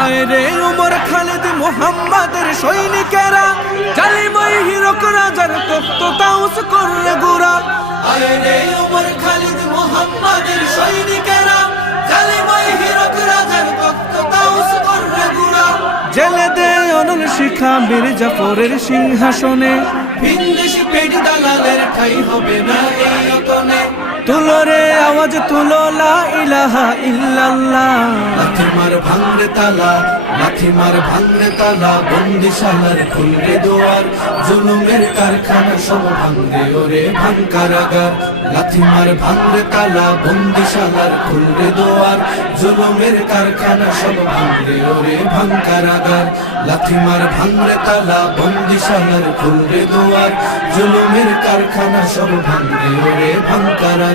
আয় রে ওমর খালিদ মুহাম্মাদের সৈনিকেরা, জালিমই হিরক রাজার তখ্ত তাউস করে গোরা। আয় রে ওমর খালিদ মুহাম্মাদের সৈনিকেরা, জালিমই হিরক রাজার তখ্ত তাউস করে গোরা। জেলে দে অনল শিখা বীর জাফরের সিংহাসনে, ভিনদেশি পেট দালালের ঠাই হবে না এই অতনে। তুলো রে আওয়াজ তুলো লা ইলাহা ইল্লাল্লাহ। লাথি মার ভাঙরে তালা, লাথি মার ভাঙরে তালা, বন্দিশালার খুলরে দুয়ার, জুলুমের কারখানা সব ভাঙরে ওরে ভাঙ কারাগার। লাথি মার ভাঙরে তালা, বন্দিশালার খুলরে দুয়ার, জুলুমের কারখানা সব ভাঙরে ওরে ভাঙ কারাগার। লাথি মার ভাঙরে তালা, বন্দিশালার খুলরে দুয়ার, জুলুমের কারখানা সব ভাঙরে ওরে ভাঙ কারাগার।